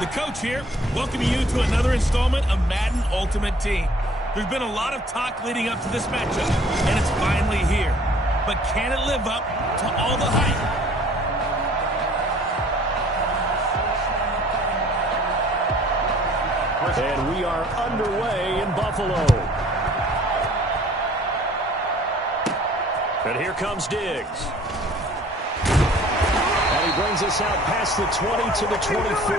The coach here, welcoming you to another installment of Madden Ultimate Team. There's been a lot of talk leading up to this matchup, and it's finally here. But can it live up to all the hype? And we are underway in Buffalo. And here comes Diggs. And he brings us out past the 20 to the 24.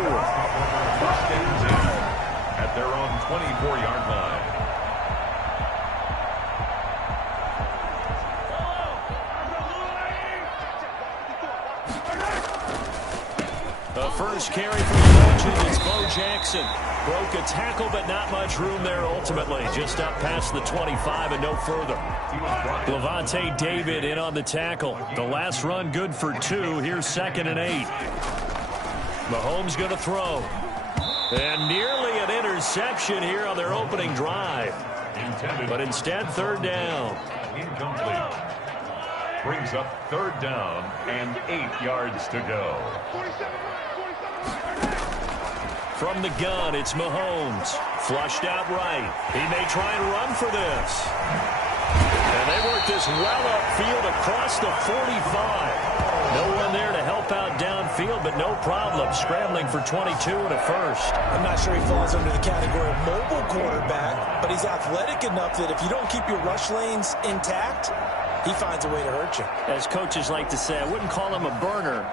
First and 10 at their own 24-yard line. The first carry from the legend is Bo Jackson. Broke a tackle, but not much room there ultimately. Just up past the 25 and no further. Lavonte David in on the tackle. The last run good for 2. Here's 2nd and 8. Mahomes going to throw. And nearly an interception here on their opening drive. But instead, 3rd down. Incomplete. Brings up 3rd down and 8 yards to go. From the gun, it's Mahomes. Flushed out right. He may try and run for this. And they work this well upfield across the 45. No one there to help out downfield, but no problem. Scrambling for 22 and a first. I'm not sure he falls under the category of mobile quarterback, but he's athletic enough that if you don't keep your rush lanes intact, he finds a way to hurt you. As coaches like to say, I wouldn't call him a burner,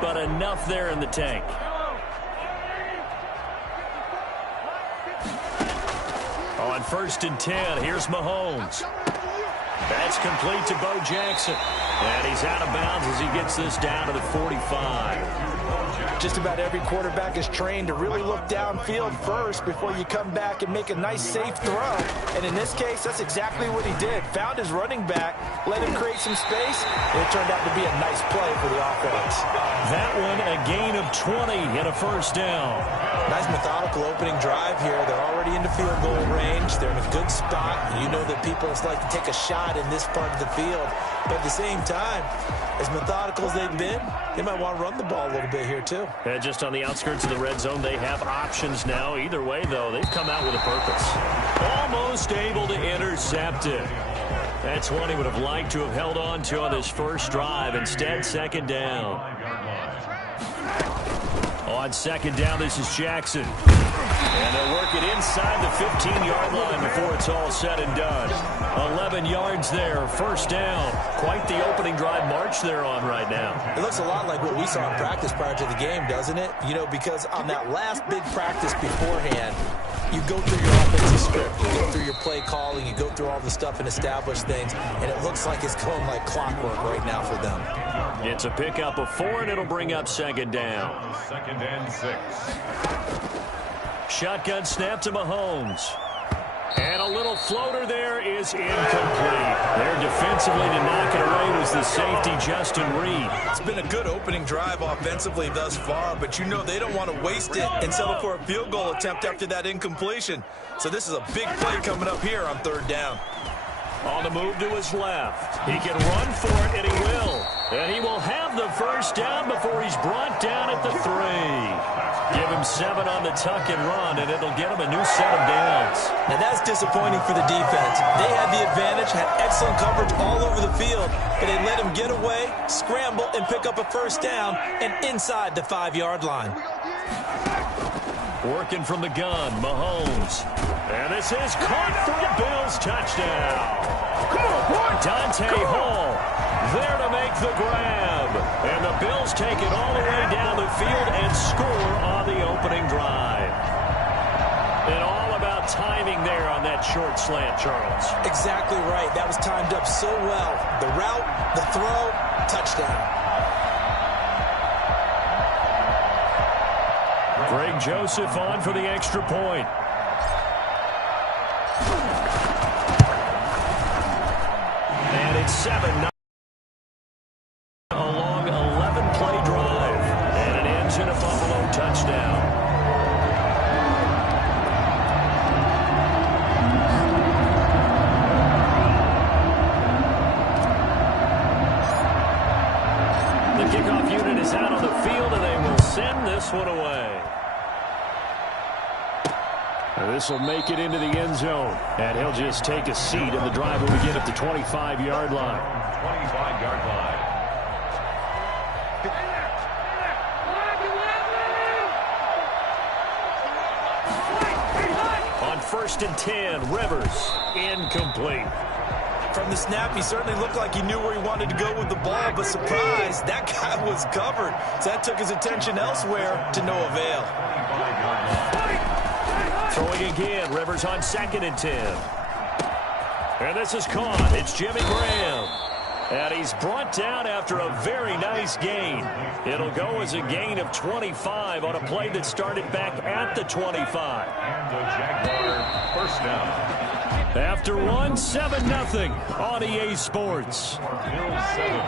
but enough there in the tank. On 1st and 10, here's Mahomes. That's complete to Bo Jackson. And he's out of bounds as he gets this down to the 45. Just about every quarterback is trained to really look downfield first before you come back and make a nice, safe throw. And in this case, that's exactly what he did. Found his running back, let him create some space, and it turned out to be a nice play for the offense. That one, a gain of 20 and a 1st down. Nice methodical opening drive here. They're already into field goal range. They're in a good spot. You know that people like to take a shot in this part of the field. But at the same time, as methodical as they've been, they might want to run the ball a little bit here too. And just on the outskirts of the red zone, they have options now. Either way, though, they've come out with a purpose. Almost able to intercept it. That's one he would have liked to have held on to on this first drive. Instead, 2nd down. On 2nd down, this is Jackson. And they'll work it inside the 15-yard line before it's all said and done. 11 yards there, 1st down. Quite the opening drive march they're on right now. It looks a lot like what we saw in practice prior to the game, doesn't it? You know, because on that last big practice beforehand, you go through your offensive script, you go through your play calling, you go through all the stuff and establish things, and it looks like it's going like clockwork right now for them. It's a pickup of 4, and it'll bring up 2nd down. 2nd and 6. Shotgun snap to Mahomes. And a little floater there is incomplete. There defensively to knock it away was the safety, Justin Reed. It's been a good opening drive offensively thus far, but you know they don't want to waste it and settle for a field goal attempt after that incompletion. So this is a big play coming up here on 3rd down. On the move to his left. He can run for it, and he will. And he will have the 1st down before he's brought down at the 3. Give him 7 on the tuck and run, and it'll get him a new set of downs. Now that's disappointing for the defense. They had the advantage, had excellent coverage all over the field, but they let him get away, scramble, and pick up a 1st down, and inside the 5-yard line. Working from the gun, Mahomes. And this is caught for a Bills touchdown. Dante Hall there to make the grab. And the Bills take it all the way down the field and score on the opening drive. And all about timing there on that short slant, Charles. Exactly right. That was timed up so well. The route, the throw, touchdown. Greg Joseph on for the extra point. And it's 7-9. A long 11-play drive. And it ends in a Buffalo touchdown. The kickoff unit is out on the field, and they will send this one away. This will make it into the end zone. And he'll just take a seat, and the drive will begin at the 25-yard line. 25-yard line. On 1st and 10, Rivers, incomplete. From the snap, he certainly looked like he knew where he wanted to go with the ball, but surprise, that guy was covered. So that took his attention elsewhere to no avail. Throwing again, Rivers on 2nd and 10. And this is caught. It's Jimmy Graham. And he's brought down after a very nice gain. It'll go as a gain of 25 on a play that started back at the 25. And the Jaguar first down. After one, 7-0 on EA Sports. Bills 7,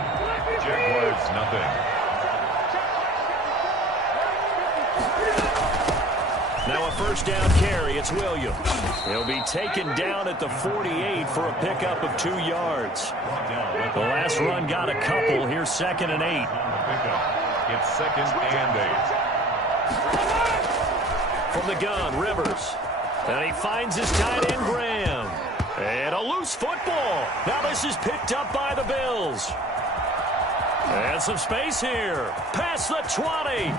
Jaguars nothing. Now a first down carry. It's Williams. He'll be taken down at the 48 for a pickup of 2 yards. The last run got a couple. Here's 2nd and 8. It's 2nd and 8. From the gun, Rivers. And he finds his tight end, Graham. And a loose football. Now this is picked up by the Bills. And some space here. Past the 20.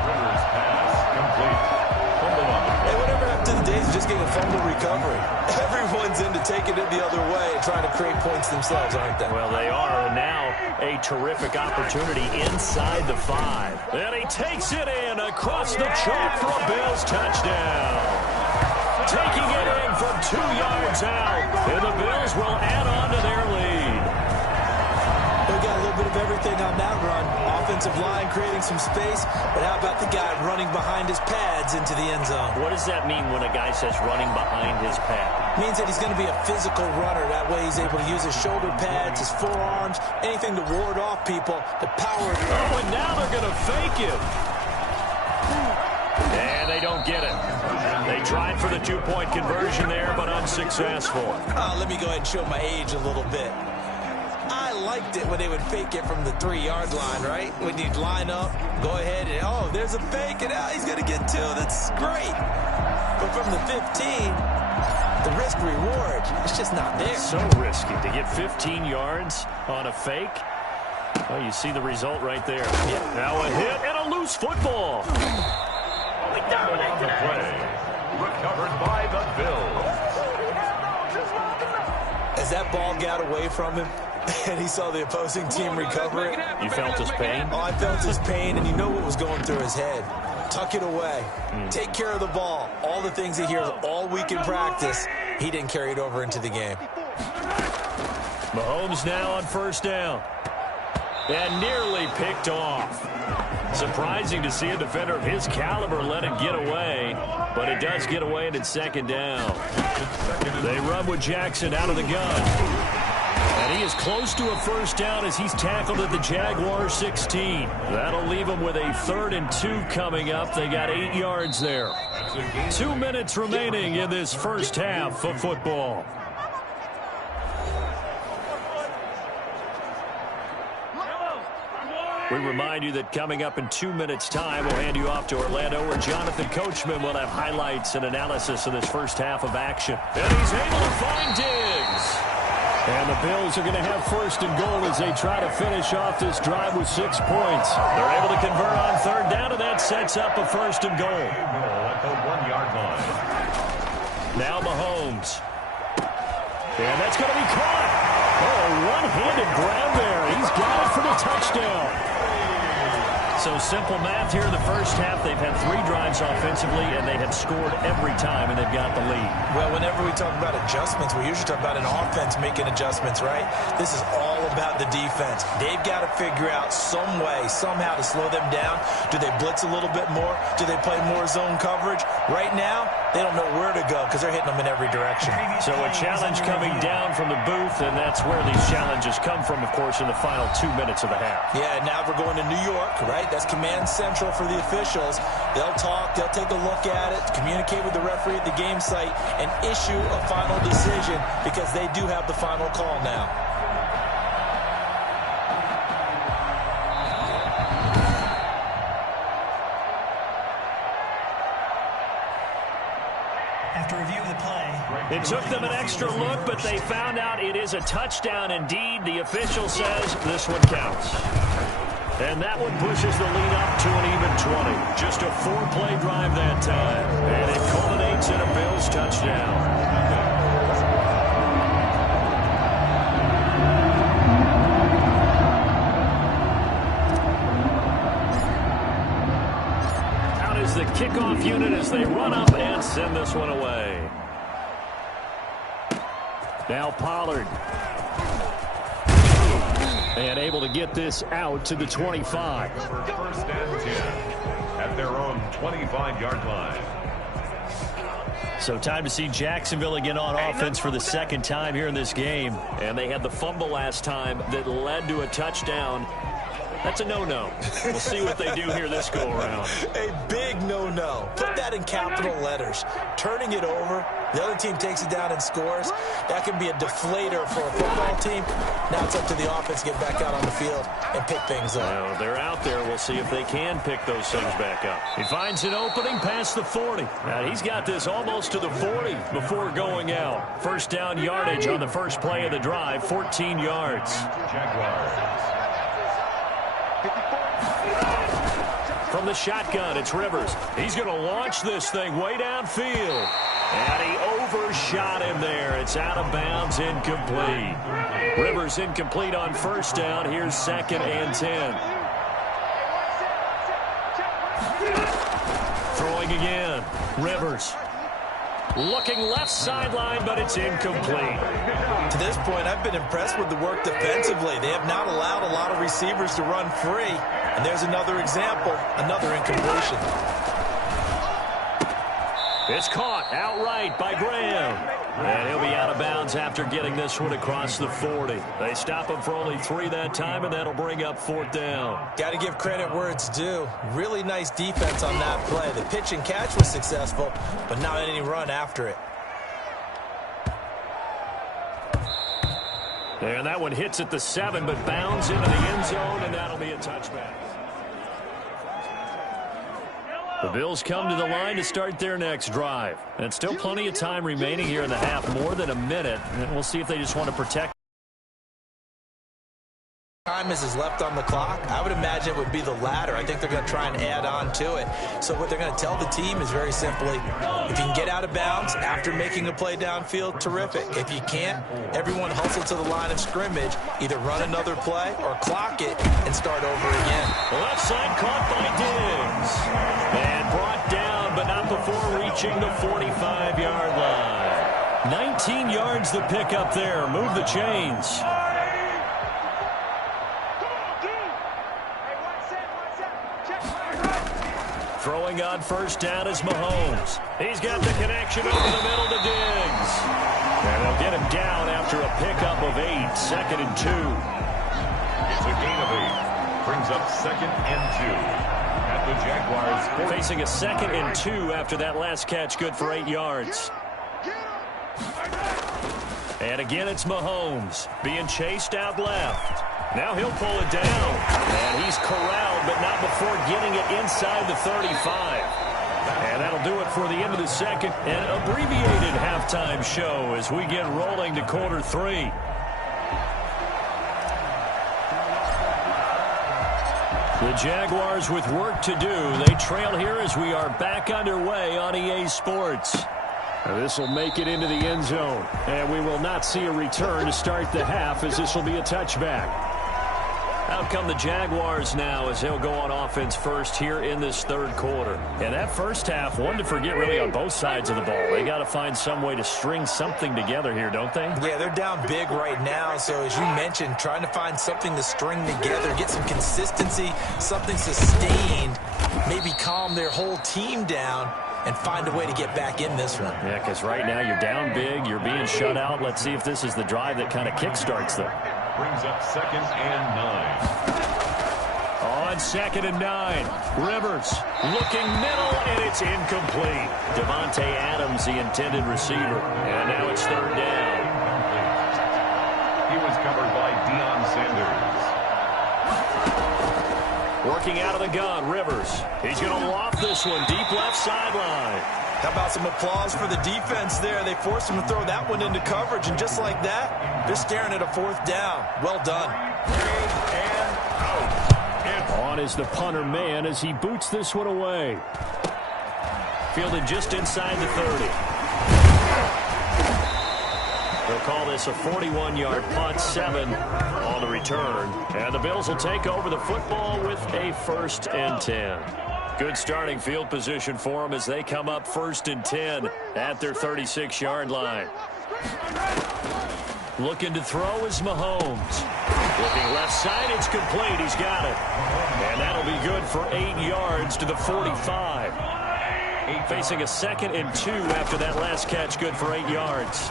Rivers pass complete. Fumble on the Hey, whatever happened to the days of just getting a fumble recovery? Everyone's into taking it the other way and trying to create points themselves, aren't they? Well, they are. And now a terrific opportunity inside the 5. And he takes it in across the chalk for a Bills touchdown. Taking it in from 2 yards out. And the Bills will add on to their lead. They got a little bit of everything on that run. Offensive line creating some space, but how about the guy running behind his pads into the end zone? What does that mean when a guy says running behind his pad? Means that he's going to be a physical runner. That way he's able to use his shoulder pads, his forearms, anything to ward off people, the power. Oh, and now they're going to fake it. And they don't get it. They tried for the 2-point conversion there, but unsuccessful. Let me go ahead and show my age a little bit. I liked it when they would fake it from the 3-yard line, right? When you'd line up, go ahead and, oh, there's a fake, and he's going to get 2. That's great. But from the 15, the risk-reward, it's just not there. So risky to get 15 yards on a fake. Well, you see the result right there. Yeah. Now a hit and a loose football. We dominate the play. Recovered by the Bills. As that ball got away from him, and he saw the opposing team recover it. You felt his pain? Oh, I felt his pain, and you know what was going through his head. Tuck it away. Take care of the ball. All the things he hears all week in practice, he didn't carry it over into the game. Mahomes now on first down. And nearly picked off. Surprising to see a defender of his caliber let it get away, but it does get away and it's 2nd down. They run with Jackson out of the gun. And he is close to a first down as he's tackled at the Jaguars 16. That'll leave him with a 3rd and 2 coming up. They got 8 yards there. 2 minutes remaining in this first half of football. We remind you that coming up in 2 minutes' time, we'll hand you off to Orlando, where Jonathan Coachman will have highlights and analysis of this first half of action. And he's able to find Diggs. And the Bills are going to have 1st and goal as they try to finish off this drive with 6 points. They're able to convert on 3rd down, and that sets up a 1st and goal. At the 1-yard line. Now Mahomes. And that's going to be caught. Oh, a one-handed grab there. He's got it for the touchdown. So simple math here in the first half. They've had 3 drives offensively, and they have scored every time, and they've got the lead. Well, whenever we talk about adjustments, we usually talk about an offense making adjustments, right? This is all about the defense. They've got to figure out some way, somehow to slow them down. Do they blitz a little bit more? Do they play more zone coverage? Right now, they don't know where to go because they're hitting them in every direction. So a challenge coming down from the booth, and that's where these challenges come from, of course, in the final 2 minutes of the half. Yeah, now we're going to New York, right? That's command central for the officials. They'll talk, they'll take a look at it, communicate with the referee at the game site, and issue a final decision because they do have the final call now. It took them an extra look, but they found out it is a touchdown indeed. The official says this one counts. And that one pushes the lead up to an even 20. Just a 4-play drive that time. And it culminates in a Bills touchdown. The kickoff unit as they run up and send this one away. Now Pollard. And able to get this out to the 25. First and 10 at their own 25-yard line. So time to see Jacksonville again on offense for the second time here in this game. And they had the fumble last time that led to a touchdown. That's a no-no. We'll see what they do here this go-around. A big no-no. Put that in capital letters. Turning it over, the other team takes it down and scores. That can be a deflator for a football team. Now it's up to the offense to get back out on the field and pick things up. Well, they're out there. We'll see if they can pick those things back up. He finds an opening past the 40. Now, he's got this almost to the 40 before going out. First down yardage on the first play of the drive, 14 yards. Jaguars. From the shotgun, it's Rivers. He's going to launch this thing way downfield. And he overshot him there. It's out of bounds, incomplete. Rivers incomplete on first down. Here's 2nd and 10. Throwing again. Rivers. Looking left sideline, but it's incomplete. To this point, I've been impressed with the work defensively. They have not allowed a lot of receivers to run free. And there's another example, another incompletion. It's caught outright by Graham. And he'll be out of bounds after getting this one across the 40. They stop him for only 3 that time, and that'll bring up 4th down. Got to give credit where it's due. Really nice defense on that play. The pitch and catch was successful, but not any run after it. And that one hits at the 7, but bounds into the end zone, and that'll be a touchback. The Bills come to the line to start their next drive. And still plenty of time remaining here in the half, more than a minute. And we'll see if they just want to protect. Time is left on the clock. I would imagine it would be the latter. I think they're going to try and add on to it. So what they're going to tell the team is very simply, if you can get out of bounds after making a play downfield, terrific. If you can't, everyone hustle to the line of scrimmage, either run another play or clock it and start over again. Left side caught by Diggs. And brought down, but not before reaching the 45-yard line. 19 yards to pick up there. Move the chains. Throwing on first down is Mahomes. He's got the connection over the middle to Diggs. And they'll get him down after a pickup of 8. 2nd and 2. It's a gain of 8. Brings up 2nd and 2. At the Jaguars. Facing a 2nd and 2 after that last catch, good for 8 yards. And again, it's Mahomes being chased out left. Now he'll pull it down. And he's corralled, but not before getting it inside the 35. And that'll do it for the end of the second. An abbreviated halftime show as we get rolling to quarter 3. The Jaguars with work to do. They trail here as we are back underway on EA Sports. This will make it into the end zone. And we will not see a return to start the half, as this will be a touchback. Out come the Jaguars now as they'll go on offense first here in this 3rd quarter. And that first half, one to forget really on both sides of the ball. They got to find some way to string something together here, don't they? Yeah, they're down big right now. So as you mentioned, trying to find something to string together, get some consistency, something sustained, maybe calm their whole team down and find a way to get back in this one. Yeah, because right now you're down big, you're being shut out. Let's see if this is the drive that kind of kickstarts them. Brings up 2nd and 9. On 2nd and 9, Rivers looking middle, and it's incomplete. Devontae Adams, the intended receiver. And now it's 3rd down. He was covered by Deion Sanders. Working out of the gun, Rivers. He's going to loft this one deep left sideline. How about some applause for the defense there? They forced him to throw that one into coverage, and just like that, they're staring at a 4th down. Well done. On is the punter man as he boots this one away. Fielded just inside the 30. They'll call this a 41-yard punt, 7 on the return. And the Bills will take over the football with a 1st and 10. Good starting field position for them as they come up 1st and 10 at their 36-yard line. Looking to throw is Mahomes. Looking left side, it's complete. He's got it. And that'll be good for 8 yards to the 45. Facing a 2nd and 2 after that last catch, good for 8 yards.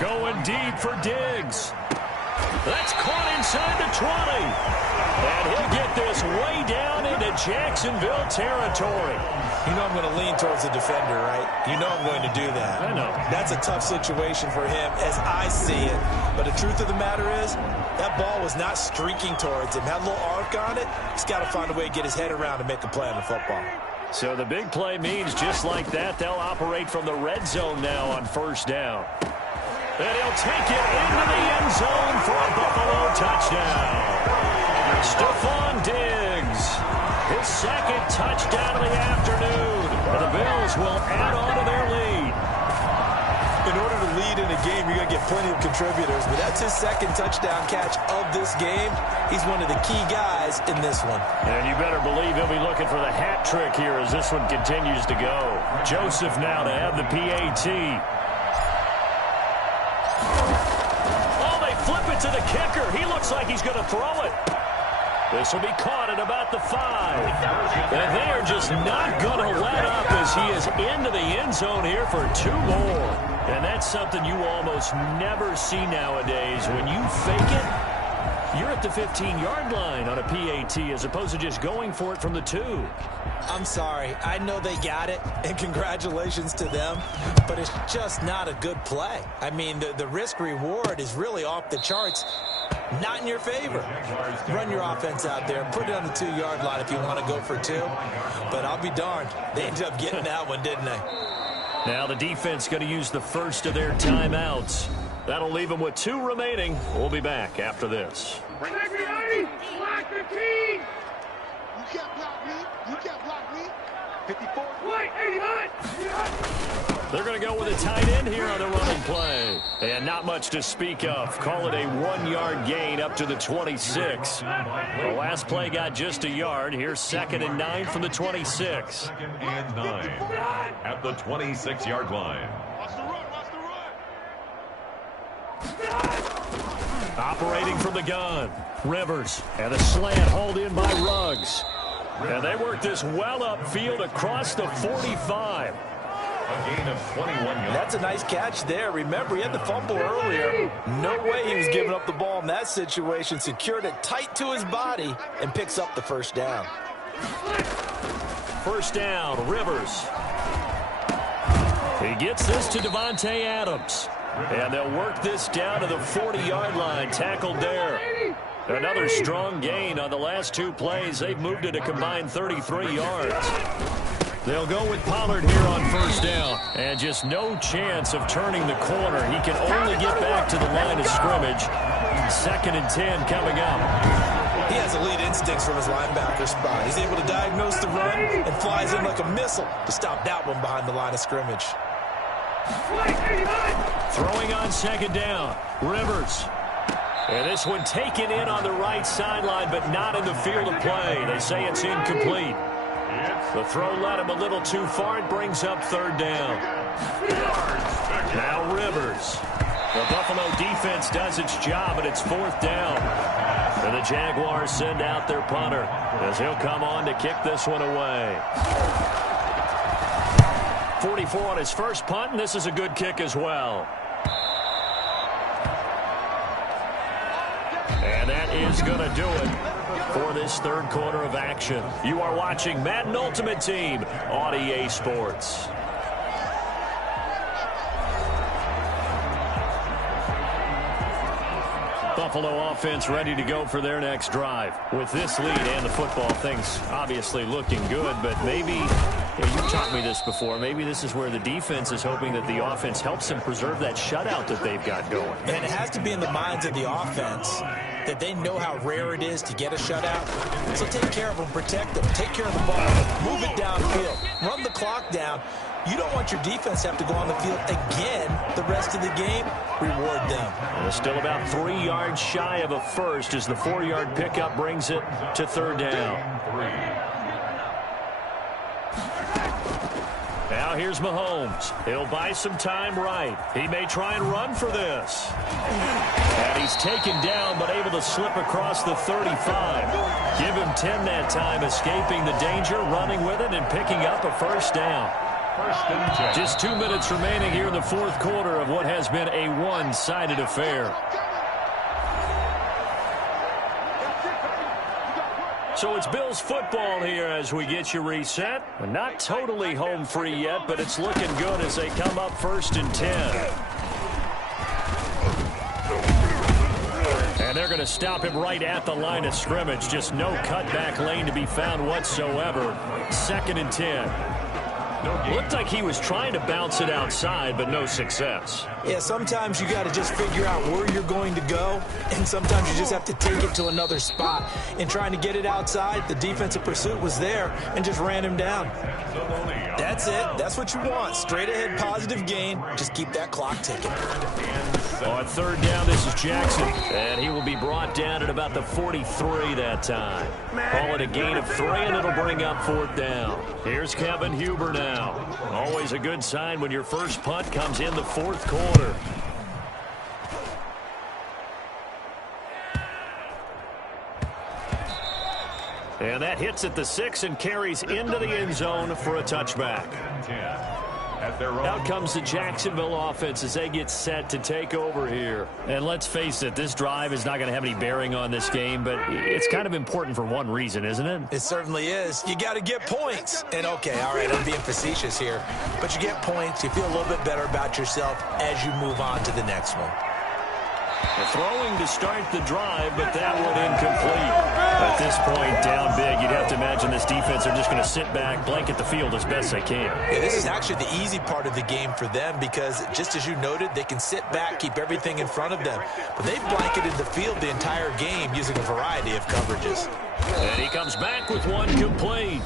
Going deep for Diggs. That's caught inside the 20. And he'll get this way down into Jacksonville territory. You know I'm going to lean towards the defender, right? You know I'm going to do that. I know. That's a tough situation for him as I see it. But the truth of the matter is, that ball was not streaking towards him. Had a little arc on it. He's got to find a way to get his head around and make a play on the football. So the big play means just like that, they'll operate from the red zone now on 1st down. And he'll take it into the end zone for a Buffalo touchdown. Stephon Diggs, his 2nd touchdown of the afternoon. And the Bills will add on to their lead. In order to lead in a game, you're going to get plenty of contributors. But that's his 2nd touchdown catch of this game. He's one of the key guys in this one. And you better believe he'll be looking for the hat trick here as this one continues to go. Joseph now to have the PAT. Oh, they flip it to the kicker. He looks like he's going to throw it. This will be caught at about the 5. And they're just not going to let up as he is into the end zone here for 2 more. And that's something you almost never see nowadays. When you fake it, you're at the 15-yard line on a PAT as opposed to just going for it from the 2. I'm sorry. I know they got it, and congratulations to them, but it's just not a good play. I mean, the risk-reward is really off the charts. Not in your favor. Run your offense out there. Put it on the 2-yard line if you want to go for 2. But I'll be darned. They ended up getting that one, didn't they? Now the defense going to use the first of their timeouts. That'll leave them with 2 remaining. We'll be back after this. Everybody, block the team. You can't block me. You can't block me. 54. White, 89. They're going to go with a tight end here on the running play. And not much to speak of. Call it a 1-yard gain up to the 26. The last play got just a yard. Here's 2nd and 9 from the 26. 2nd and 9 at the 26-yard line. Watch the run. Watch the run. Operating from the gun. Rivers. And the slant hauled in by Ruggs. And they work this well upfield across the 45. A gain of 21 yards. That's a nice catch there. Remember, he had the fumble earlier. No way he was giving up the ball in that situation. Secured it tight to his body and picks up the 1st down. 1st down, Rivers. He gets this to Davante Adams. And they'll work this down to the 40-yard line. Tackled there. Another strong gain on the last 2 plays. They've moved it a combined 33 yards. They'll go with Pollard here on 1st down. And just no chance of turning the corner. He can only get back to the line of scrimmage. 2nd and 10 coming up. He has elite instincts from his linebacker spot. He's able to diagnose the run and flies in like a missile to stop that one behind the line of scrimmage. Throwing on 2nd down. Rivers. And this one taken in on the right sideline, but not in the field of play. They say it's incomplete. The throw led him a little too far. It brings up 3rd down. Now Rivers. The Buffalo defense does its job, and it's 4th down. And the Jaguars send out their punter as he'll come on to kick this one away. 44 on his first punt, and this is a good kick as well. And that is going to do it for this 3rd quarter of action. You are watching Madden Ultimate Team on EA Sports. Buffalo offense ready to go for their next drive. With this lead and the football, things obviously looking good, but maybe, you've taught me this before, maybe this is where the defense is hoping that the offense helps them preserve that shutout that they've got going. And it has to be in the minds of the offense that they know how rare it is to get a shutout. So take care of them, protect them, take care of the ball, move it downfield, run the clock down. You don't want your defense to have to go on the field again the rest of the game. Reward them. Well, still about 3 yards shy of a first as the 4-yard pickup brings it to third down. Now here's Mahomes. He'll buy some time right. He may try and run for this. And he's taken down but able to slip across the 35. Give him 10 that time, escaping the danger, running with it, and picking up a first down. Just 2 minutes remaining here in the fourth quarter of what has been a one-sided affair. So it's Bills football here as we get you reset. Not totally home free yet, but it's looking good as they come up 1st and 10. And they're going to stop him right at the line of scrimmage. Just no cutback lane to be found whatsoever. 2nd and 10. Looked like he was trying to bounce it outside, but no success. Yeah, sometimes you got to just figure out where you're going to go, and sometimes you just have to take it to another spot. In trying to get it outside, the defensive pursuit was there and just ran him down. That's it. That's what you want. Straight ahead, positive gain. Just keep that clock ticking. On 3rd down, this is Jackson, and he will be brought down at about the 43 that time. Call it a gain of 3, and it'll bring up 4th down. Here's Kevin Huber now. Always a good sign when your first punt comes in the 4th quarter. And that hits at the 6 and carries into the end zone for a touchback. Out comes the Jacksonville offense as they get set to take over here. And let's face it, this drive is not going to have any bearing on this game, but it's kind of important for one reason, isn't it? It certainly is. You got to get points. And okay, all right, I'm being facetious here, but you get points, you feel a little bit better about yourself as you move on to the next one. Throwing to start the drive, but that one incomplete. At this point, down big, you'd have to imagine this defense are just going to sit back, blanket the field as best they can. Yeah, this is actually the easy part of the game for them because, just as you noted, they can sit back, keep everything in front of them. But they've blanketed the field the entire game using a variety of coverages. And he comes back with one complete.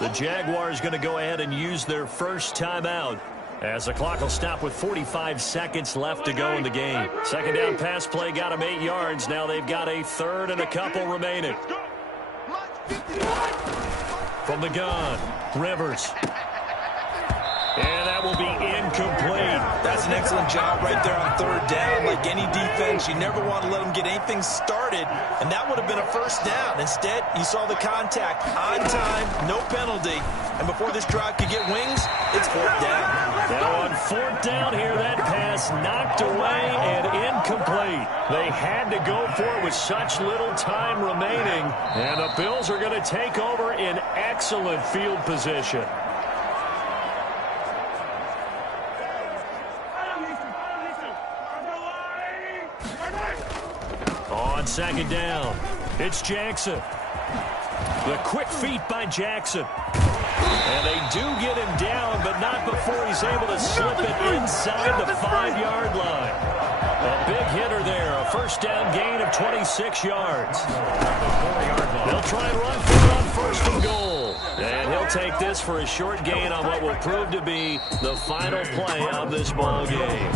The Jaguars going to go ahead and use their first timeout, as the clock will stop with 45 seconds left to go in the game. 2nd down pass play got them 8 yards. Now they've got a 3rd and a couple remaining. From the gun, Rivers. And that will be incomplete. That's an excellent job right there on 3rd down. Like any defense, you never want to let them get anything started, and that would have been a first down. Instead, you saw the contact on time, no penalty, and before this drive could get wings, it's 4th down. Now on 4th down here, that pass knocked away and incomplete. They had to go for it with such little time remaining, and the Bills are going to take over in excellent field position. On 2nd down, it's Jackson. The quick feet by Jackson. And they do get him down, but not before he's able to slip it inside the 5-yard line. A big hitter there, a first down gain of 26 yards. They'll try and run for it on 1st and goal. And he'll take this for a short gain on what will prove to be the final play of this ball game.